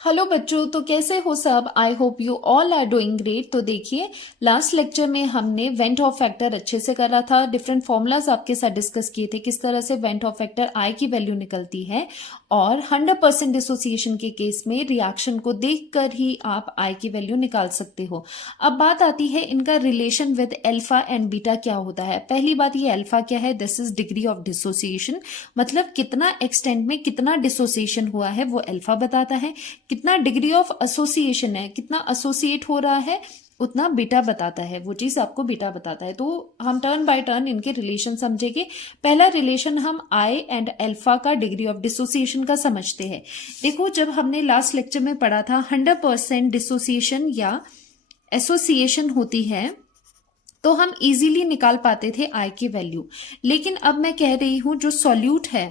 Hello बच्चों, तो कैसे हो सब। I hope you all are doing great. तो देखिए, लास्ट लेक्चर में हमने वेंट ऑफ फैक्टर अच्छे से करा था। डिफरेंट फॉर्मूलाज आपके साथ डिस्कस किए थे, किस तरह से वेंट ऑफ फैक्टर आई की वैल्यू निकलती है और 100% डिसोसिएशन के केस में रिएक्शन को देखकर ही आप आई की वैल्यू निकाल सकते हो। अब बात आती है इनका relation with alpha and beta क्या होता है। पहली बात, ये अल्फा क्या है? This is degree of dissociation, मतलब कितना एक्सटेंट में कितना डिसोसिएशन हुआ है वो अल्फा बताता है। कितना डिग्री ऑफ एसोसिएशन है, कितना एसोसिएट हो रहा है, उतना बीटा बताता है। वो चीज आपको बीटा बताता है। तो हम टर्न बाय टर्न इनके रिलेशन समझेंगे। पहला रिलेशन हम आई एंड अल्फा का डिग्री ऑफ डिसोसिएशन का समझते हैं। देखो, जब हमने लास्ट लेक्चर में पढ़ा था 100% डिसोसिएशन या एसोसिएशन होती है तो हम इजीली निकाल पाते थे आई की वैल्यू। लेकिन अब मैं कह रही हूं जो सॉल्यूट है,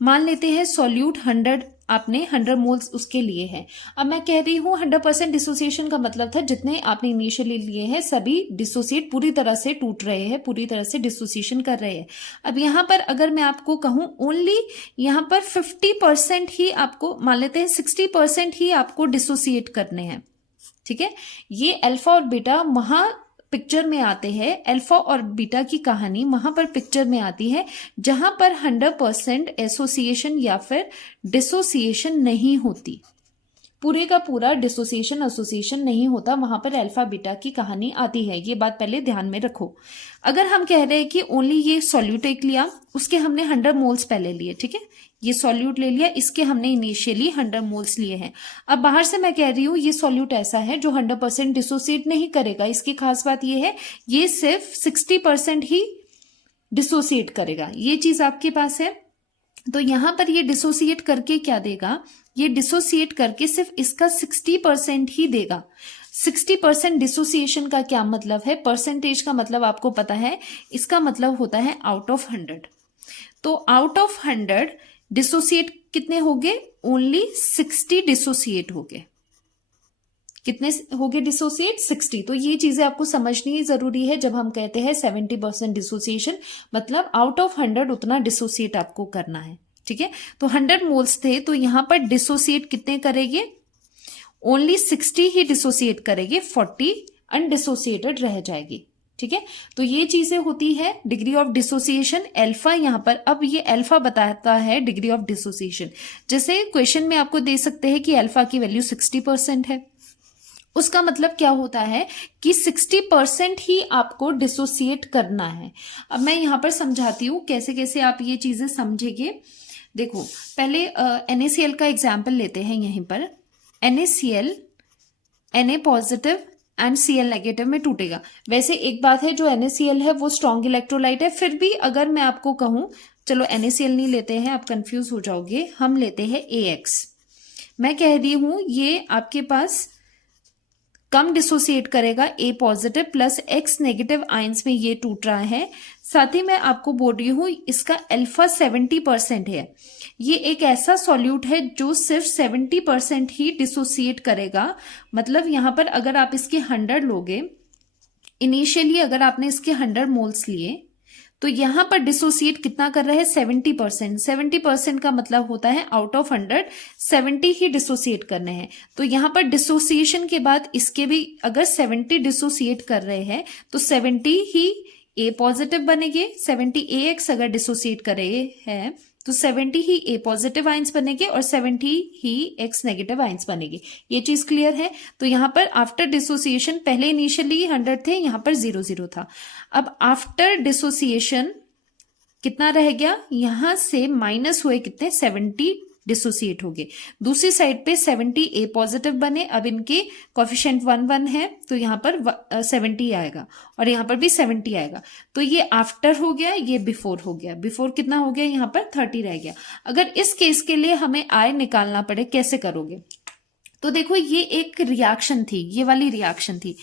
मान लेते हैं सॉल्यूट 100, आपने 100 मोल्स उसके लिए है। अब मैं कह रही हूं 100% डिसोसिएशन का मतलब था जितने आपने इनिशियली लिए हैं सभी डिसोसिएट पूरी तरह से टूट रहे हैं, पूरी तरह से डिसोसिएशन कर रहे हैं। अब यहां पर अगर मैं आपको कहूं ओनली यहां पर 50% ही आपको, मान लेते हैं 60% ही आपको डिसोसिएट करने हैं, ठीक है। ये अल्फा और बीटा वहां पिक्चर में आते हैं। अल्फा और बीटा की कहानी वहां पर पिक्चर में आती है जहां पर 100% एसोसिएशन या फिर डिसोसिएशन नहीं होती। पूरे का पूरा डिसोसिएशन एसोसिएशन नहीं होता, वहां पर अल्फा बीटा की कहानी आती है। ये बात पहले ध्यान में रखो। अगर हम कह रहे हैं कि ओनली ये सॉल्यूट एक लिया, उसके हमने 100 मोल्स पहले लिए, ठीक है, ये सॉल्यूट ले लिया, इसके हमने इनिशियली 100 मोल्स लिए हैं। अब बाहर से मैं कह रही हूं ये सॉल्यूट ऐसा है जो 100% डिसोसिएट नहीं करेगा। इसकी खास बात ये है, ये सिर्फ 60% ही डिसोसिएट करेगा। ये चीज आपके पास है। तो यहां पर ये डिसोसिएट करके क्या देगा? ये डिसोसिएट करके सिर्फ इसका 60% ही देगा। 60% डिसोसिएशन का क्या मतलब है? परसेंटेज का मतलब आपको पता है, इसका मतलब होता है आउट ऑफ 100। तो आउट ऑफ 100 डिसोसिएट कितने हो गए? ओनली 60 डिसोसिएट हो गए। कितने हो गए डिसोसिएट? 60। तो ये चीजें आपको समझनी जरूरी है। जब हम कहते हैं 70% डिसोसिएशन, मतलब आउट ऑफ 100 उतना डिसोसिएट आपको करना है, ठीक है। तो 100 मोल्स थे, तो यहां पर डिसोसिएट कितने करेंगे? ओनली 60 ही डिसोसिएट करेंगे, 40 अनडिसोसिएटेड रह जाएगी, ठीक है। तो ये चीजें होती है डिग्री ऑफ डिसोसिएशन। अल्फा यहां पर, अब ये अल्फा बताता है डिग्री ऑफ डिसोसिएशन। जैसे क्वेश्चन में आपको दे सकते हैं कि अल्फा की वैल्यू 60% है, उसका मतलब क्या होता है कि 60% ही आपको डिसोसिएट करना है। अब मैं यहां पर समझाती हूं कैसे कैसे आप ये चीजें समझेंगे। देखो, पहले NaCl का एग्जाम्पल लेते हैं। यहीं पर NaCl Na positive and Cl negative में टूटेगा। वैसे एक बात है, जो NaCl है वो स्ट्रॉन्ग इलेक्ट्रोलाइट है। फिर भी अगर मैं आपको कहूं, चलो NaCl नहीं लेते हैं, आप कंफ्यूज हो जाओगे, हम लेते हैं AX। मैं कह रही हूं ये आपके पास कम डिसोसिएट करेगा, A positive plus X negative ions में ये टूट रहा है। साथ ही मैं आपको बोल रही हूं इसका अल्फा 70% है। ये एक ऐसा सॉल्यूट है जो सिर्फ 70% ही डिसोसिएट करेगा। मतलब यहां पर अगर आप इसके 100 लोगे, इनिशियली अगर आपने इसके 100 मोल्स लिए, तो यहां पर डिसोसिएट कितना कर रहा है? 70%। 70% का मतलब होता है आउट ऑफ 100 70 ही डिसोसिएट करने हैं। तो यहां पर डिसोसिएशन के बाद इसके भी अगर 70 डिसोसिएट कर रहे हैं तो 70 ही A पॉजिटिव बनेंगे। 70 AX अगर डिसोसिएट कर रहे हैं तो 70 ही A पॉजिटिव आइंस बनेंगे और 70 ही X नेगेटिव आइंस बनेंगे। ये चीज क्लियर है। तो यहां पर आफ्टर डिसोसिएशन, पहले इनिशियली 100 थे, यहां पर 0 था। अब आफ्टर डिसोसिएशन कितना रह गया? यहां से माइनस हुए कितने? 70 डिसोसिएट हो गए। दूसरी साइड पे 70 A पॉजिटिव बने। अब इनके कोफिशिएंट 1 है तो यहां पर 70 आएगा और यहां पर भी 70 आएगा। तो ये आफ्टर हो गया, ये बिफोर हो गया। बिफोर कितना हो गया? यहां पर 30 रह गया। अगर इस केस के लिए हमें आई निकालना पड़े, कैसे करोगे? तो देखो, ये एक रिएक्शन थी, ये वाली रिएक्शन थी।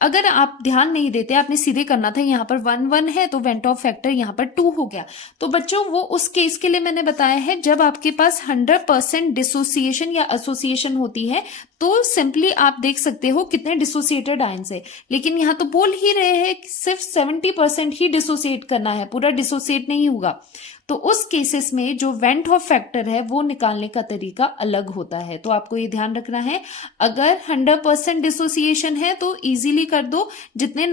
अगर आप ध्यान नहीं देते, आपने सीधे करना था, यहां पर 1 है तो वेंट ऑफ फैक्टर यहां पर 2 हो गया। तो बच्चों, वो उस केस के लिए मैंने बताया है जब आपके पास 100% डिसोसिएशन या एसोसिएशन होती है, तो सिंपली आप देख सकते हो कितने डिसोसिएटेड आयंस है। लेकिन यहां तो बोल ही रहे हैं सिर्फ 70% ही डिसोसिएट करना है, पूरा डिसोसिएट नहीं होगा। तो उस केसेस में जो वेंट ऑफ फैक्टर है वो निकालने का तरीका अलग होता है। तो आपको ये ध्यान रखना है, अगर 100% डिसोसिएशन है तो इजीली कर दो, जितने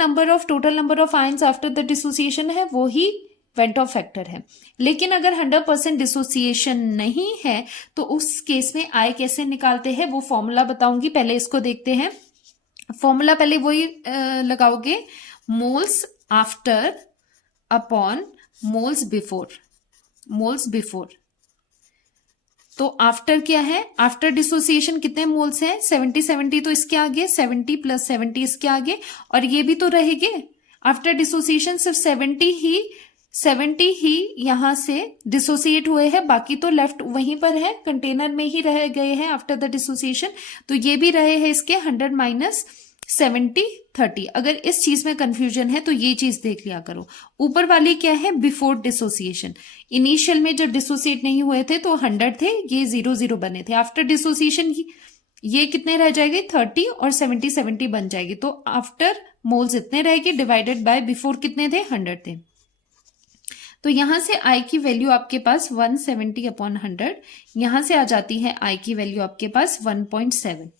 total number of ions after the dissociation है वो ही वेंट ऑफ फैक्टर है। लेकिन अगर 100% डिसोसिएशन नहीं है तो उस केस में आई कैसे निकालते हैं वो फॉर्मूला बताऊंगी, पहले इसको देखते हैं। फॉर्मूला पहले वही लगाओगे, moles after upon moles before. तो आफ्टर क्या है, आफ्टर डिसोसिएशन कितने मोल्स हैं, 70 तो इसके आगे, 70 + 70 इसके आगे, और ये भी तो रहेंगे। आफ्टर डिसोसिएशन सिर्फ 70 ही यहां से डिसोसिएट हुए हैं, बाकी तो लेफ्ट वहीं पर है, कंटेनर में ही रह गए हैं आफ्टर द डिसोसिएशन। तो ये भी रहे हैं इसके 100 - 70 30। अगर इस चीज में कंफ्यूजन है तो ये चीज देख लिया करो। ऊपर वाली क्या है, बिफोर डिसोसिएशन। इनिशियल में जब डिसोसिएट नहीं हुए थे तो 100 थे, ये 0 बने थे। आफ्टर डिसोसिएशन ये कितने रह जाएंगे, 30 और 70 बन जाएगी। तो आफ्टर मोल्स इतने रहेंगे, डिवाइडेड बाय बिफोर कितने थे, 100 थे। तो यहां से आई की वैल्यू आपके पास 170/100, यहां से आ जाती है आई की वैल्यू आपके पास 1.7।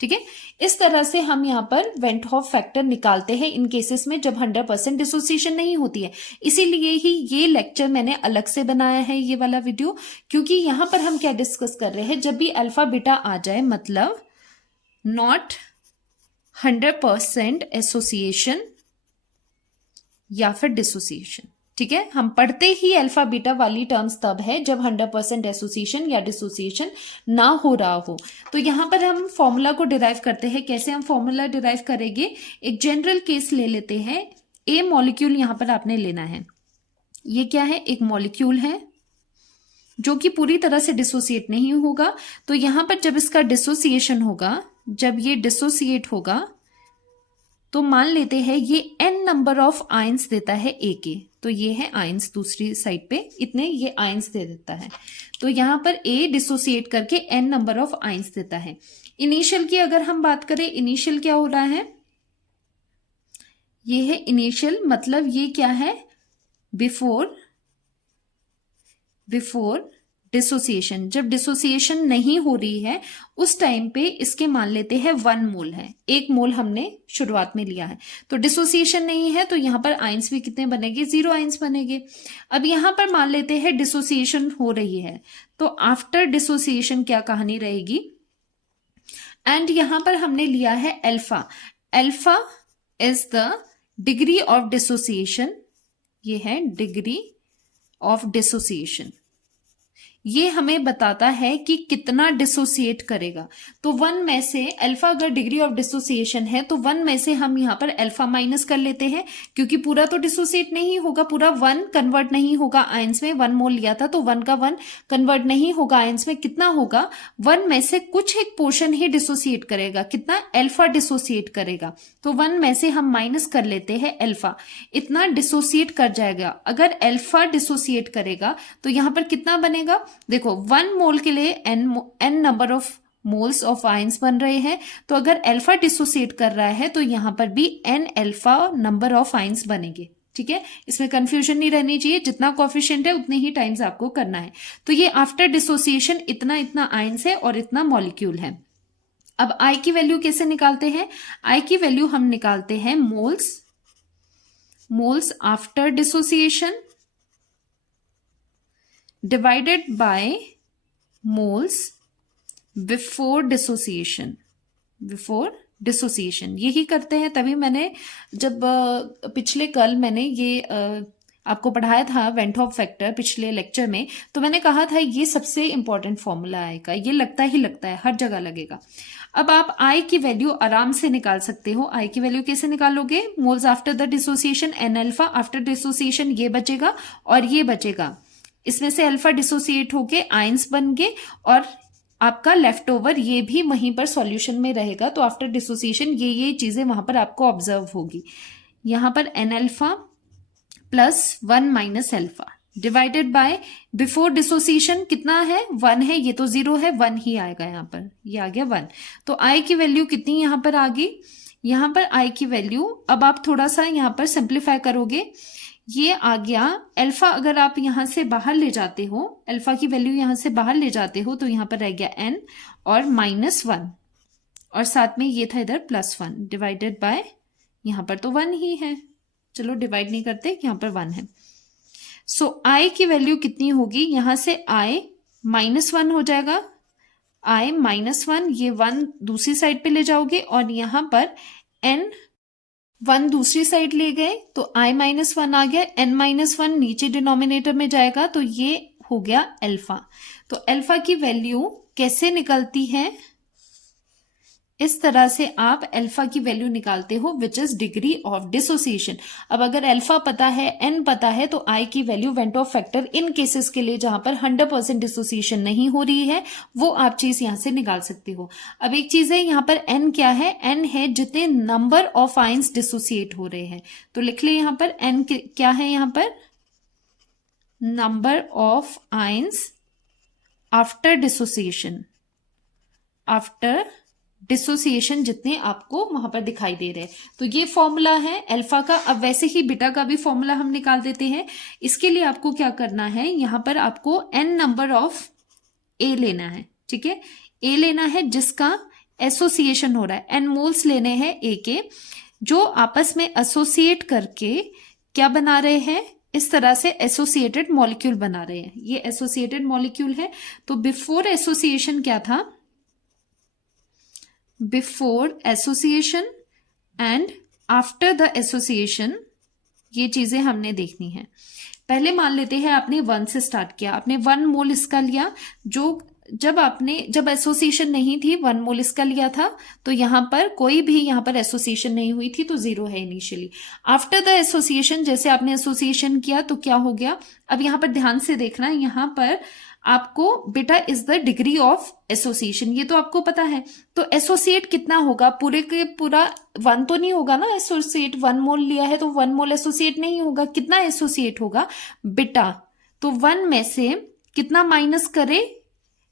ठीक है, इस तरह से हम यहां पर वेंट ऑफ फैक्टर निकालते हैं इन केसेस में जब 100% डिसोसिएशन नहीं होती है। इसीलिए ही ये लेक्चर मैंने अलग से बनाया है, ये वाला वीडियो, क्योंकि यहां पर हम क्या डिस्कस कर रहे हैं, जब भी अल्फा बीटा आ जाए, मतलब नॉट 100% एसोसिएशन या फिर डिसोसिएशन। ठीक है, हम पढ़ते ही अल्फा बीटा वाली टर्म्स तब है जब 100% एसोसिएशन या डिसोसिएशन ना हो रहा हो। तो यहां पर हम फॉर्मूला को डिराइव करते हैं। कैसे हम फॉर्मूला डिराइव करेंगे, एक जनरल केस ले लेते हैं। ए मॉलिक्यूल यहां पर आपने लेना है। ये क्या है, एक मॉलिक्यूल है जो कि पूरी तरह से डिसोसिएट नहीं होगा। तो यहां पर जब इसका डिसोसिएशन होगा, जब ये डिसोसिएट होगा, तो मान लेते हैं ये n नंबर ऑफ आयंस देता है ए के। तो ये है आयंस दूसरी साइड पे, इतने ये आयंस दे देता है। तो यहां पर ए डिसोसिएट करके n नंबर ऑफ आयंस देता है। इनिशियल की अगर हम बात करें, इनिशियल क्या हो रहा है, ये है इनिशियल, मतलब ये क्या है, बिफोर डिसोसिएशन। जब डिसोसिएशन नहीं हो रही है उस टाइम पे इसके मान लेते हैं 1 मोल है, 1 मोल हमने शुरुआत में लिया है। तो डिसोसिएशन नहीं है तो यहां पर आयंस भी कितने बनेंगे, 0 आयंस बनेंगे। अब यहां पर मान लेते हैं डिसोसिएशन हो रही है, तो आफ्टर डिसोसिएशन क्या कहानी रहेगी, एंड यहां पर हमने लिया है alpha is the degree of dissociation. ये है डिग्री ऑफ डिसोसिएशन, ये हमें बताता है कि कितना डिसोसिएट करेगा। तो 1 में से अल्फा अगर डिग्री ऑफ डिसोसिएशन है तो 1 में से हम यहां पर अल्फा माइनस कर लेते हैं, क्योंकि पूरा तो डिसोसिएट नहीं होगा, पूरा 1 कन्वर्ट नहीं होगा आयंस में। 1 मोल लिया था तो 1 का 1 कन्वर्ट नहीं होगा आयंस में। कितना होगा, 1 में से कुछ एक पोर्शन ही डिसोसिएट करेगा। कितना, अल्फा डिसोसिएट करेगा। तो 1 में से हम माइनस कर लेते हैं अल्फा, इतना डिसोसिएट कर जाएगा। अगर अल्फा डिसोसिएट करेगा तो यहां पर कितना बनेगा, देखो 1 मोल के लिए n number of moles of ions बन रहे हैं। तो अगर अल्फा डिसोसिएट कर रहा है तो यहां पर भी n alpha number of ions बनेंगे। ठीक है, इसमें कंफ्यूजन नहीं रहनी चाहिए, जितना कोएफिशिएंट है उतने ही टाइम्स आपको करना है। तो ये आफ्टर डिसोसिएशन इतना आयंस है और इतना मॉलिक्यूल है। अब आई की वैल्यू कैसे निकालते हैं, आई की वैल्यू हम निकालते हैं moles after dissociation divided by moles before dissociation. यही करते हैं। तभी मैंने जब पिछले कल मैंने ये आपको पढ़ाया था वेंट ऑफ फैक्टर पिछले लेक्चर में, तो मैंने कहा था ये सबसे इंपॉर्टेंट फॉर्मूला आएगा, ये लगता है हर जगह लगेगा। अब आप आई की वैल्यू आराम से निकाल सकते हो। आई की वैल्यू कैसे निकालोगे, moles after the dissociation n alpha, after dissociation ये बचेगा और ये बचेगा, इसमें से अल्फा डिसोसिएट होके आयंस बन गए और आपका लेफ्ट ओवर ये भी वहीं पर सॉल्यूशन में रहेगा। तो आफ्टर डिसोसिएशन ये चीजें वहां पर आपको ऑब्जर्व होगी। यहां पर n alpha plus 1 minus alpha divided by before dissociation कितना है, 1 है, ये तो 0 है, 1 ही आएगा यहाँ पर, ये आ गया 1। तो आई की वैल्यू कितनी यहां पर आ गई, यहां पर आई की वैल्यू, अब आप थोड़ा सा यहां पर सिंप्लीफाई करोगे, ये आ गया अल्फा। अगर आप यहां से बाहर ले जाते हो, अल्फा की वैल्यू यहां से बाहर ले जाते हो, तो यहां पर रह गया n और -1, और साथ में ये था इधर +1 डिवाइडेड बाय, यहां पर तो 1 ही है, चलो डिवाइड नहीं करते, यहां पर 1 है। सो i की वैल्यू कितनी होगी, यहां से i -1 हो जाएगा, i -1, ये 1 दूसरी साइड पे ले जाओगे और यहां पर n 1 दूसरी साइड ले गए तो i -1 आ गया, n -1 नीचे डिनोमिनेटर में जाएगा, तो ये हो गया अल्फा। तो अल्फा की वैल्यू कैसे निकलती है, इस तरह से आप अल्फा की वैल्यू निकालते हो, which is degree of dissociation. अब अगर अल्फा पता है, एन पता है, तो आई की value went of factor in cases के लिए जहां पर 100% डिसोसिएशन नहीं हो रही है, वो आप चीज यहां से निकाल सकते हो। अब एक चीज है, यहां पर एन क्या है, एन है जितने नंबर ऑफ आइंस डिसोसिएट हो रहे हैं, तो लिख ले यहां पर एन क्या है, यहां पर number of ions after dissociation, after dissociation जितने आपको वहां पर दिखाई दे रहे हैं। तो ये फॉर्मूला है अल्फा का। अब वैसे ही बीटा का भी फॉर्मूला हम निकाल देते हैं। इसके लिए आपको क्या करना है, यहां पर आपको n नंबर ऑफ ए लेना है, ठीक है, ए लेना है जिसका एसोसिएशन हो रहा है, n मोल्स लेने हैं ए के, जो आपस में एसोसिएट करके क्या बना रहे हैं, इस तरह से एसोसिएटेड मॉलिक्यूल बना रहे हैं। ये एसोसिएटेड मॉलिक्यूल है। तो बिफोर एसोसिएशन क्या था, before association and after the association, ये चीजें हमने देखनी है। पहले मान लेते हैं आपने 1 से स्टार्ट किया, आपने 1 मोल इसका लिया, जो जब एसोसिएशन नहीं थी 1 मोल इसका लिया था, तो यहां पर कोई भी यहां पर एसोसिएशन नहीं हुई थी, तो 0 है इनिशियली। आफ्टर द एसोसिएशन जैसे आपने एसोसिएशन किया तो क्या हो गया, अब यहां पर ध्यान से देखना, यहां पर आपको beta is the degree of association, ये तो आपको पता है। तो एसोसिएट कितना होगा, पूरे के पूरा 1 तो नहीं होगा ना, एसोसिएट 1 मोल लिया है तो 1 मोल एसोसिएट नहीं होगा, कितना एसोसिएट होगा बीटा। तो 1 में से कितना माइनस करे,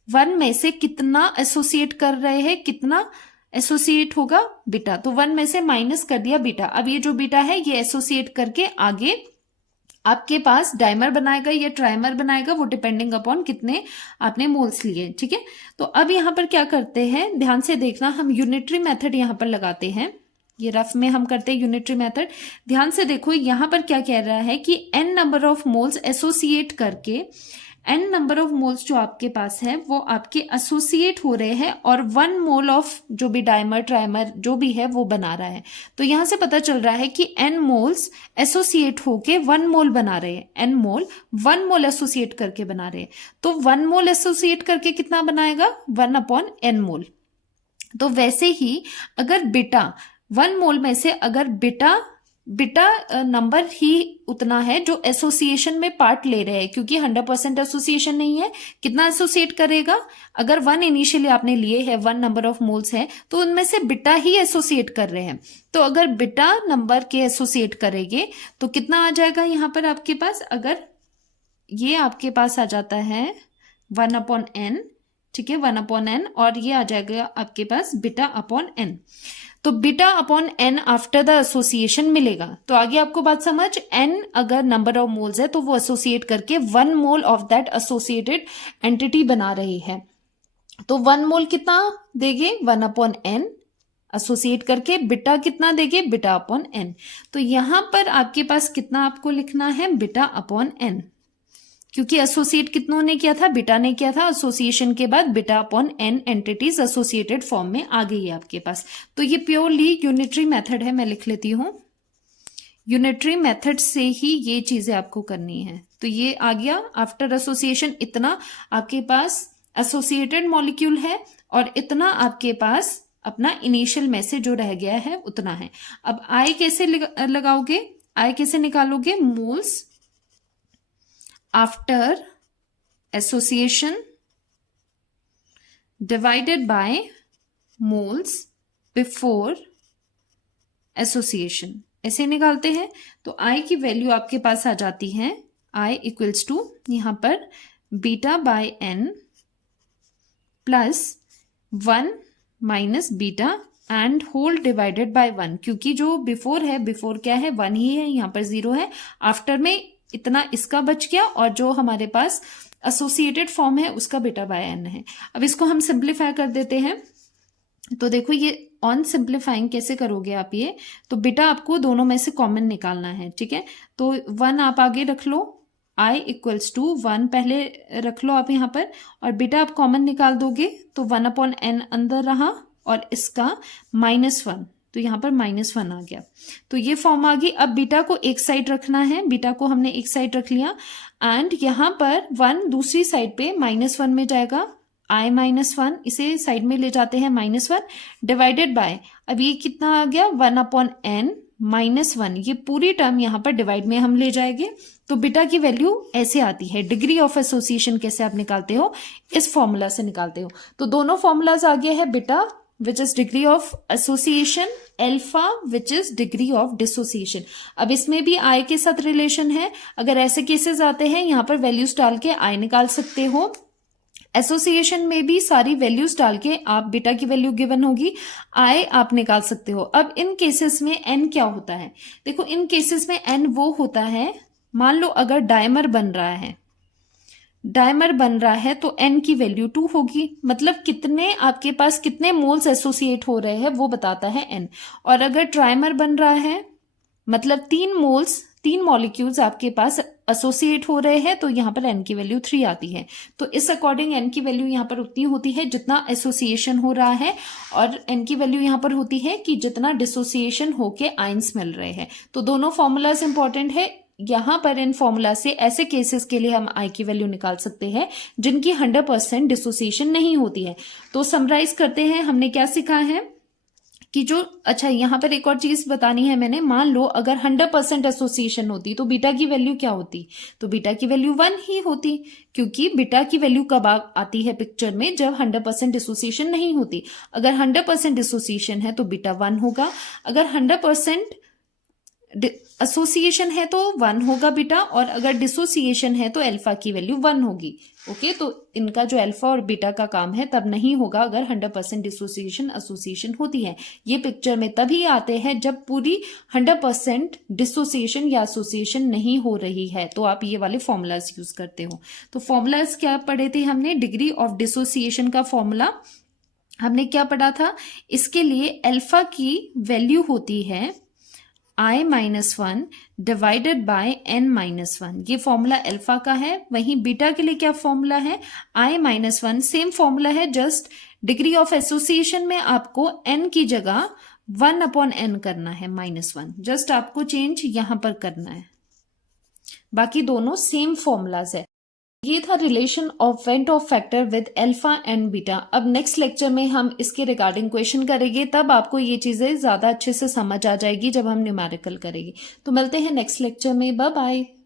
1 में से कितना एसोसिएट कर रहे हैं, कितना एसोसिएट होगा बीटा, तो 1 में से माइनस कर दिया बीटा। अब ये जो बीटा है ये एसोसिएट करके आगे आपके पास डाइमर बनाएगा या ट्राइमर बनाएगा, वो डिपेंडिंग अपॉन कितने आपने मोल्स लिए, ठीक है। तो अब यहां पर क्या करते हैं, ध्यान से देखना, हम यूनिटरी मेथड यहां पर लगाते हैं, ये रफ में हम करते हैं यूनिटरी मेथड। ध्यान से देखो यहां पर क्या कह रहा है कि n number of moles associate करके, n नंबर ऑफ मोल्स जो आपके पास है वो आपके एसोसिएट हो रहे हैं और 1 मोल ऑफ जो भी डाइमर ट्राइमर जो भी है वो बना रहा है। तो यहां से पता चल रहा है कि n मोल्स एसोसिएट होके 1 मोल बना रहे हैं, n मोल 1 मोल एसोसिएट करके बना रहे हैं। तो 1 मोल एसोसिएट करके कितना बनाएगा, 1/n मोल। तो वैसे ही अगर बीटा 1 मोल में से अगर बीटा नंबर ही उतना है जो एसोसिएशन में पार्ट ले रहे हैं, क्योंकि 100% एसोसिएशन नहीं है, कितना एसोसिएट करेगा, अगर 1 इनिशियली आपने लिए है, 1 नंबर ऑफ मोल्स है, तो उनमें से बीटा ही एसोसिएट कर रहे हैं। तो अगर बीटा नंबर के एसोसिएट करेंगे तो कितना आ जाएगा यहां पर आपके पास, अगर ये आपके पास आ जाता है 1/n, ठीक है, 1/n, और ये आ जाएगा आपके पास बीटा/n। तो बीटा/n आफ्टर द एसोसिएशन मिलेगा। तो आगे आपको बात समझ, n अगर नंबर ऑफ मोल्स है तो वो एसोसिएट करके 1 mole of that associated entity बना रही है। तो 1 मोल कितना देंगे, 1/n एसोसिएट करके, बीटा कितना देंगे, बीटा/n। तो यहां पर आपके पास कितना आपको लिखना है, बीटा/n, क्योंकि एसोसिएट कितनों ने किया था, बीटा ने किया था, एसोसिएशन के बाद बीटा/n एंटिटीज एसोसिएटेड फॉर्म में आ गई है आपके पास। तो ये प्योरली यूनिटरी मेथड है, मैं लिख लेती हूं, यूनिटरी मेथड से ही ये चीजें आपको करनी है। तो ये आ गया आफ्टर एसोसिएशन, इतना आपके पास एसोसिएटेड मॉलिक्यूल है और इतना आपके पास अपना इनिशियल में से जो रह गया है उतना है। अब आई कैसे लगाओगे, आई कैसे निकालोगे, moles after association divided by moles before association, ऐसे निकालते हैं। तो I की वैल्यू आपके पास आ जाती है, I इक्वल्स टू यहां पर beta plus 1 minus beta and whole divided by 1, क्योंकि जो बिफोर है, बिफोर क्या है, 1 ही है, यहाँ पर 0 है, आफ्टर में इतना इसका बच गया, और जो हमारे पास एसोसिएटेड फॉर्म है उसका बीटा बाय n है। अब इसको हम सिंप्लीफाई कर देते हैं। तो देखो ये ऑन सिंप्लीफाइंग कैसे करोगे आप ये, तो बेटा आपको दोनों में से कॉमन निकालना है, ठीक है। तो 1 आप आगे रख लो, i इक्वल्स टू 1 पहले रख लो आप यहाँ पर, और बेटा आप कॉमन निकाल दोगे तो 1/n अंदर रहा, और इसका -1, तो यहाँ पर -1 आ गया। तो ये फॉर्म आ गई। अब बीटा को एक साइड रखना है, बीटा को हमने एक साइड रख लिया, एंड यहाँ पर 1 दूसरी साइड पे -1 में जाएगा, i-1 इसे साइड में ले जाते हैं, -1 डिवाइडेड बाय, अब ये कितना आ गया, 1/n -1, ये पूरी टर्म यहाँ पर डिवाइड में हम ले जाएंगे। तो बीटा की वैल्यू ऐसे आती है। डिग्री ऑफ एसोसिएशन कैसे आप निकालते हो, इस फॉर्मूला से निकालते हो। तो दोनों फॉर्मूलाज आ गए हैं, beta which is degree of association, alpha which is degree of dissociation. अब इसमें भी आई के साथ रिलेशन है, अगर ऐसे केसेस आते हैं यहाँ पर वैल्यूज डाल के आई निकाल सकते हो। एसोसिएशन में भी सारी वैल्यूज डाल के आप बीटा की वैल्यू गिवन होगी, आई आप निकाल सकते हो। अब इन केसेस में एन क्या होता है, देखो इन केसेस में एन वो होता है, मान लो अगर डायमर बन रहा है, डायमर बन रहा है तो n की वैल्यू 2 होगी, मतलब कितने आपके पास कितने मोल्स एसोसिएट हो रहे हैं वो बताता है n। और अगर ट्राइमर बन रहा है, मतलब 3 मोल्स, 3 मॉलिक्यूल्स आपके पास एसोसिएट हो रहे हैं, तो यहाँ पर n की वैल्यू 3 आती है। तो इस अकॉर्डिंग n की वैल्यू यहाँ पर उतनी होती है जितना एसोसिएशन हो रहा है, और n की वैल्यू यहाँ पर होती है कि जितना डिसोसिएशन होके आइंस मिल रहे हैं। तो दोनों फॉर्मूलाज इंपॉर्टेंट है। यहाँ पर इन फॉर्मूला से ऐसे केसेस के लिए हम आई की वैल्यू निकाल सकते हैं जिनकी 100% डिसोसिएशन नहीं होती है। तो समराइज करते हैं, हमने क्या सीखा है कि जो, अच्छा यहाँ पर एक और चीज बतानी है मैंने, मान लो अगर 100% एसोसिएशन होती तो बीटा की वैल्यू क्या होती, तो बीटा की वैल्यू 1 ही होती, क्योंकि बीटा की वैल्यू कब आती है पिक्चर में, जब 100% डिसोसिएशन नहीं होती। अगर 100% डिसोसिएशन है तो बीटा 1 होगा, अगर 100% एसोसिएशन है तो 1 होगा बीटा, और अगर डिसोसिएशन है तो अल्फा की वैल्यू 1 होगी। ओके, तो इनका जो अल्फा और बीटा का काम है तब नहीं होगा अगर 100% डिसोसिएशन एसोसिएशन होती है। ये पिक्चर में तभी आते हैं जब पूरी 100% डिसोसिएशन या एसोसिएशन नहीं हो रही है, तो आप ये वाले फॉर्मूलाज यूज करते हो। तो फॉर्मूलाज क्या पढ़े थे हमने, डिग्री ऑफ डिसोसिएशन का फॉर्मूला हमने क्या पढ़ा था, इसके लिए अल्फा की वैल्यू होती है i-1 डिवाइडेड बाय n-1, ये फॉर्मूला अल्फा का है। वहीं बीटा के लिए क्या फॉर्मूला है, i-1, सेम फॉर्मूला है, जस्ट डिग्री ऑफ एसोसिएशन में आपको n की जगह 1/n करना है, -1, जस्ट आपको चेंज यहां पर करना है, बाकी दोनों सेम फॉर्मूलाज है। ये था relation of went of factor with alpha and beta. अब नेक्स्ट लेक्चर में हम इसके रिगार्डिंग क्वेश्चन करेंगे, तब आपको ये चीजें ज्यादा अच्छे से समझ आ जाएगी जब हम न्यूमेरिकल करेंगे। तो मिलते हैं नेक्स्ट लेक्चर में, बाय बाय।